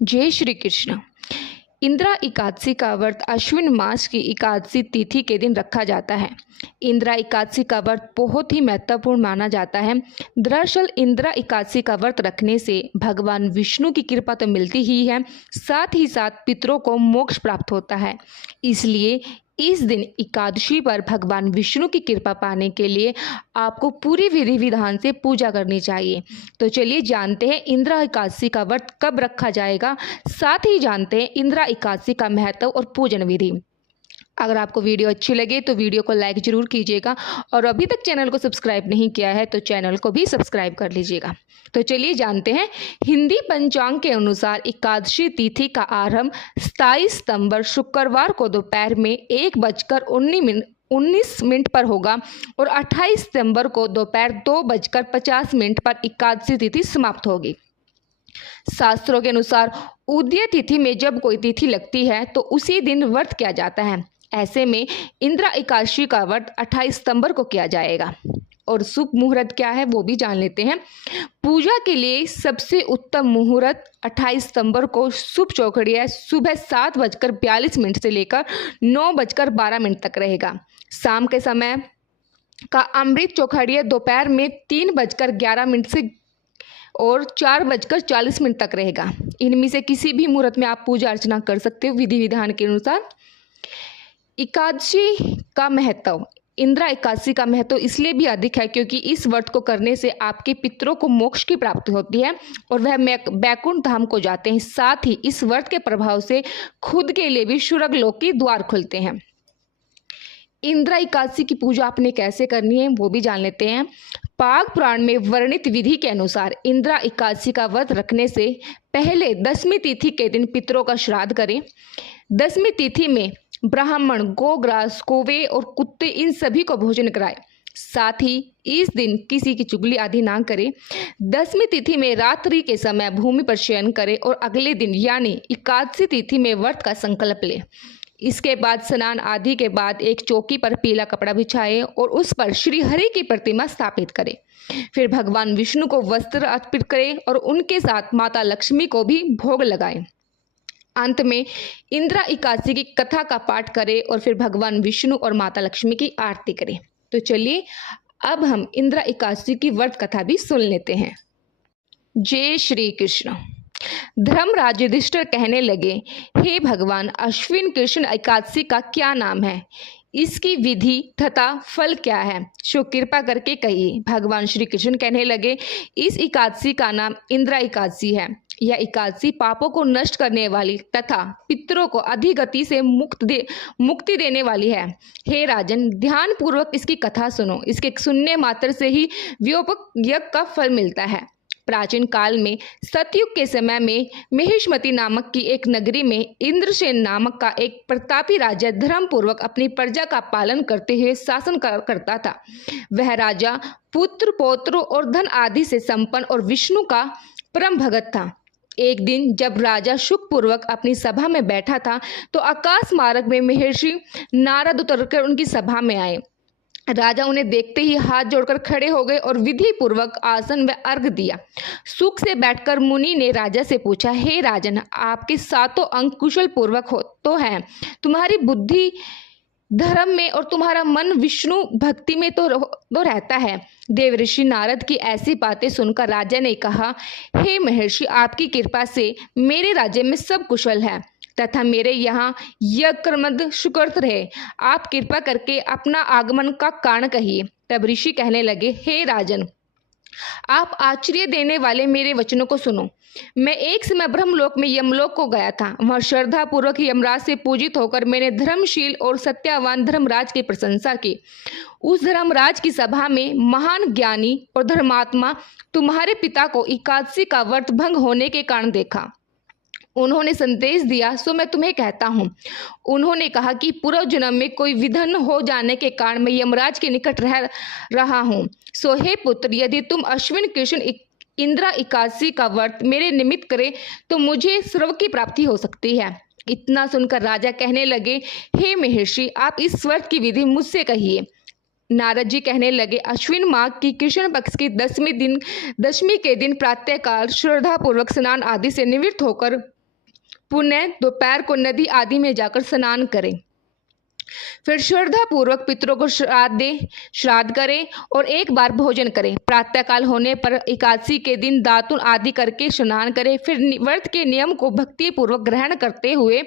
जय श्री कृष्ण। इंद्रा एकादशी का व्रत अश्विन मास की एकादशी तिथि के दिन रखा जाता है। इंद्रा एकादशी का व्रत बहुत ही महत्वपूर्ण माना जाता है। दरअसल इंद्रा एकादशी का व्रत रखने से भगवान विष्णु की कृपा तो मिलती ही है, साथ ही साथ पितरों को मोक्ष प्राप्त होता है। इसलिए इस दिन एकादशी पर भगवान विष्णु की कृपा पाने के लिए आपको पूरी विधि विधान से पूजा करनी चाहिए। तो चलिए जानते हैं इंद्रा एकादशी का व्रत कब रखा जाएगा, साथ ही जानते हैं इंद्रा एकादशी का महत्व और पूजन विधि। अगर आपको वीडियो अच्छी लगे तो वीडियो को लाइक जरूर कीजिएगा और अभी तक चैनल को सब्सक्राइब नहीं किया है तो चैनल को भी सब्सक्राइब कर लीजिएगा। तो चलिए जानते हैं। हिंदी पंचांग के अनुसार एकादशी तिथि का आरंभ 27 सितंबर शुक्रवार को दोपहर में 1:19 पर होगा और 28 सितंबर को दोपहर 2:50 पर एकादशी तिथि समाप्त होगी। शास्त्रों के अनुसार उदय तिथि में जब कोई तिथि लगती है तो उसी दिन व्रत किया जाता है। ऐसे में इंद्रा एकादशी का व्रत 28 सितंबर को किया जाएगा। और शुभ मुहूर्त क्या है वो भी जान लेते हैं। पूजा के लिए सबसे उत्तम मुहूर्त 28 सितंबर को शुभ चौखड़िया सुबह 7:42 से लेकर 9:12 तक रहेगा। शाम के समय का अमृत चौखड़िया दोपहर में 3:11 से और 4:40 तक रहेगा। इनमें से किसी भी मुहूर्त में आप पूजा अर्चना कर सकते हो विधि विधान के अनुसार। एकादशी का महत्व, इंद्रा एकादशी का महत्व इसलिए भी अधिक है क्योंकि इस व्रत को करने से आपके पितरों को मोक्ष की प्राप्ति होती है और वह बैकुंठ धाम को जाते हैं। साथ ही इस व्रत के प्रभाव से खुद के लिए भी स्वर्ग लोक के द्वार खुलते हैं। इंद्रा एकादशी की पूजा आपने कैसे करनी है वो भी जान लेते हैं। पाग पुराण में वर्णित विधि के अनुसार इंद्रा एकादशी का व्रत रखने से पहले 10वीं तिथि के दिन पितरों का श्राद्ध करें। 10वीं तिथि में ब्राह्मण, गोग्रास, कौवे और कुत्ते इन सभी को भोजन कराए। साथ ही इस दिन किसी की चुगली आदि ना करें। 10वीं तिथि में रात्रि के समय भूमि पर शयन करें और अगले दिन यानी एकादशी तिथि में व्रत का संकल्प लें। इसके बाद स्नान आदि के बाद एक चौकी पर पीला कपड़ा बिछाएं और उस पर श्री हरि की प्रतिमा स्थापित करें। फिर भगवान विष्णु को वस्त्र अर्पित करें और उनके साथ माता लक्ष्मी को भी भोग लगाएं। अंत में इंद्रा एकादशी की कथा का पाठ करें और फिर भगवान विष्णु और माता लक्ष्मी की आरती करें। तो चलिए अब हम इंद्रा एकादशी की व्रत कथा भी सुन लेते हैं। जय श्री कृष्ण। धर्मराज युधिष्ठिर कहने लगे, हे भगवान, अश्विन कृष्ण एकादशी का क्या नाम है, इसकी विधि तथा फल क्या है, सो कृपा करके कहिए। भगवान श्री कृष्ण कहने लगे, इस एकादशी का नाम इंद्रा एकादशी है। यह एकादशी पापों को नष्ट करने वाली तथा पितरों को अधिगति से मुक्ति देने वाली है। हे राजन, ध्यान पूर्वक इसकी कथा सुनो। इसके सुनने मात्र से ही व्योपक यज्ञ का फल मिलता है। प्राचीन काल में सतयुग के समय में महिष्मती नामक की एक नगरी में इंद्रसेन नामक का एक प्रतापी राजा धर्म पूर्वक अपनी प्रजा का पालन करते हुए शासन करता था। वह राजा पुत्र, पौत्रों और धन आदि से संपन्न और विष्णु का परम भगत था। एक दिन जब राजा सुखपूर्वक अपनी सभा में बैठा था तो आकाश मार्ग में महर्षि नारद उतरकर उनकी सभा में आए। राजा उन्हें देखते ही हाथ जोड़कर खड़े हो गए और विधि पूर्वक आसन व अर्घ दिया। सुख से बैठकर मुनि ने राजा से पूछा, हे राजन, आपके सातों अंग कुशल पूर्वक हो तो हैं, तुम्हारी बुद्धि धर्म में और तुम्हारा मन विष्णु भक्ति में तो रहता है। देवऋषि नारद की ऐसी बातें सुनकर राजा ने कहा, हे महर्षि, आपकी कृपा से मेरे राज्य में सब कुशल है तथा मेरे यहाँ यज्ञ सुकृत रहे। आप कृपा करके अपना आगमन का कारण कहिए। तब ऋषि कहने लगे, हे राजन, आप आश्चर्य देने वाले मेरे वचनों को सुनो। मैं एक समय ब्रह्मलोक में यमलोक को गया था। वहां श्रद्धा पूर्वक यमराज से पूजित होकर मैंने धर्मशील और सत्यावान धर्मराज की प्रशंसा की। उस धर्मराज की सभा में महान ज्ञानी और धर्मात्मा तुम्हारे पिता को एकादशी का व्रत भंग होने के कारण देखा। उन्होंने संदेश दिया, सो मैं तुम्हें कहता हूँ। उन्होंने कहा कि पूर्व जन्म में कोई विघ्न हो जाने के कारण मैं यमराज के निकट रह रहा हूँ। सो हे पुत्र, यदि तुम अश्विन कृष्ण इंद्रा एकादशी का व्रत मेरे निमित्त करें तो मुझे स्वर्ग की प्राप्ति हो सकती है। इतना सुनकर राजा कहने लगे, हे महर्षि, आप इस व्रत की विधि मुझसे कहिए। नारद जी कहने लगे, अश्विन माह की कृष्ण पक्ष की 10वीं के दिन प्रातःकाल श्रद्धा पूर्वक स्नान आदि से निवृत्त होकर पुनः दोपहर को नदी आदि में जाकर स्नान करें। फिर श्रद्धा पूर्वक पितरों को श्राद्ध करें और एक बार भोजन करें। प्रातःकाल होने पर एकादशी के दिन दातुन आदि करके स्नान करें। फिर व्रत के नियम को भक्ति पूर्वक ग्रहण करते हुए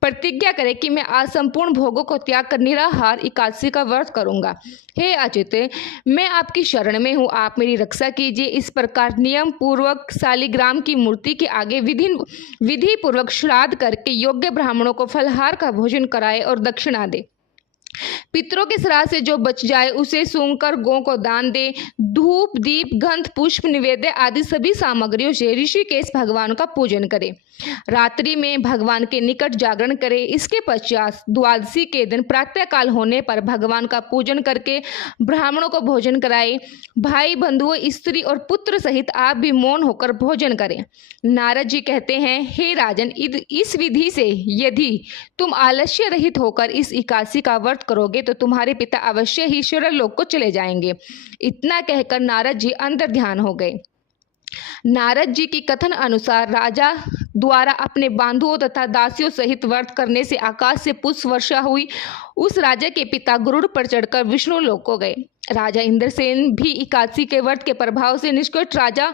प्रतिज्ञा करें कि मैं आज संपूर्ण भोगों को त्याग कर निराहार एकादशी का व्रत करूंगा। हे अच्युत, मैं आपकी शरण में हूँ, आप मेरी रक्षा कीजिए। इस प्रकार नियम पूर्वक शालिग्राम की मूर्ति के आगे विधि पूर्वक श्राद्ध करके योग्य ब्राह्मणों को फलहार का भोजन कराए और दक्षिणा दे। पितरों के श्राद्ध से जो बच जाए उसे सूंघकर गौ को दान दे। धूप, दीप, गंध, पुष्प, निवेद्य आदि सभी सामग्रियों से ऋषिकेश भगवान का पूजन करे। रात्रि में भगवान के निकट जागरण करे। इसके पश्चात द्वादशी के दिन प्रातःकाल होने पर भगवान का पूजन करके ब्राह्मणों को भोजन कराए। भाई, बंधुओं, स्त्री और पुत्र सहित आप भी मौन होकर भोजन करें। नारद जी कहते हैं, हे राजन, इस विधि से यदि तुम आलस्य रहित होकर इस एकादशी का व्रत करोगे तो तुम्हारे पिता अवश्य ही ईश्वर लोक को चले जाएंगे। इतना कहकर नारद जी अंतर ध्यान हो गए। नारद जी की कथन अनुसार राजा द्वारा अपने बांधुओं तथा दासियों सहित व्रत करने से आकाश से पुष्प वर्षा हुई। उस राजा के पिता गरुड़ पर चढ़कर विष्णु लोक को गए। राजा इंद्रसेन भी एकादशी के व्रत के प्रभाव से निष्कृत राजा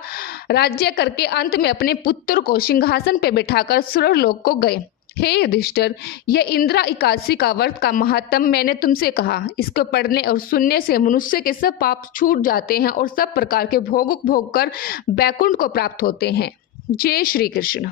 राज्य करके अंत में अपने पुत्र को सिंहासन पर बिठाकर सुर लोक को गए। हे युधिष्ठिर, यह इंद्रा एकादशी का व्रत का महत्व मैंने तुमसे कहा। इसको पढ़ने और सुनने से मनुष्य के सब पाप छूट जाते हैं और सब प्रकार के भोग कर बैकुंठ को प्राप्त होते हैं। जय श्री कृष्ण।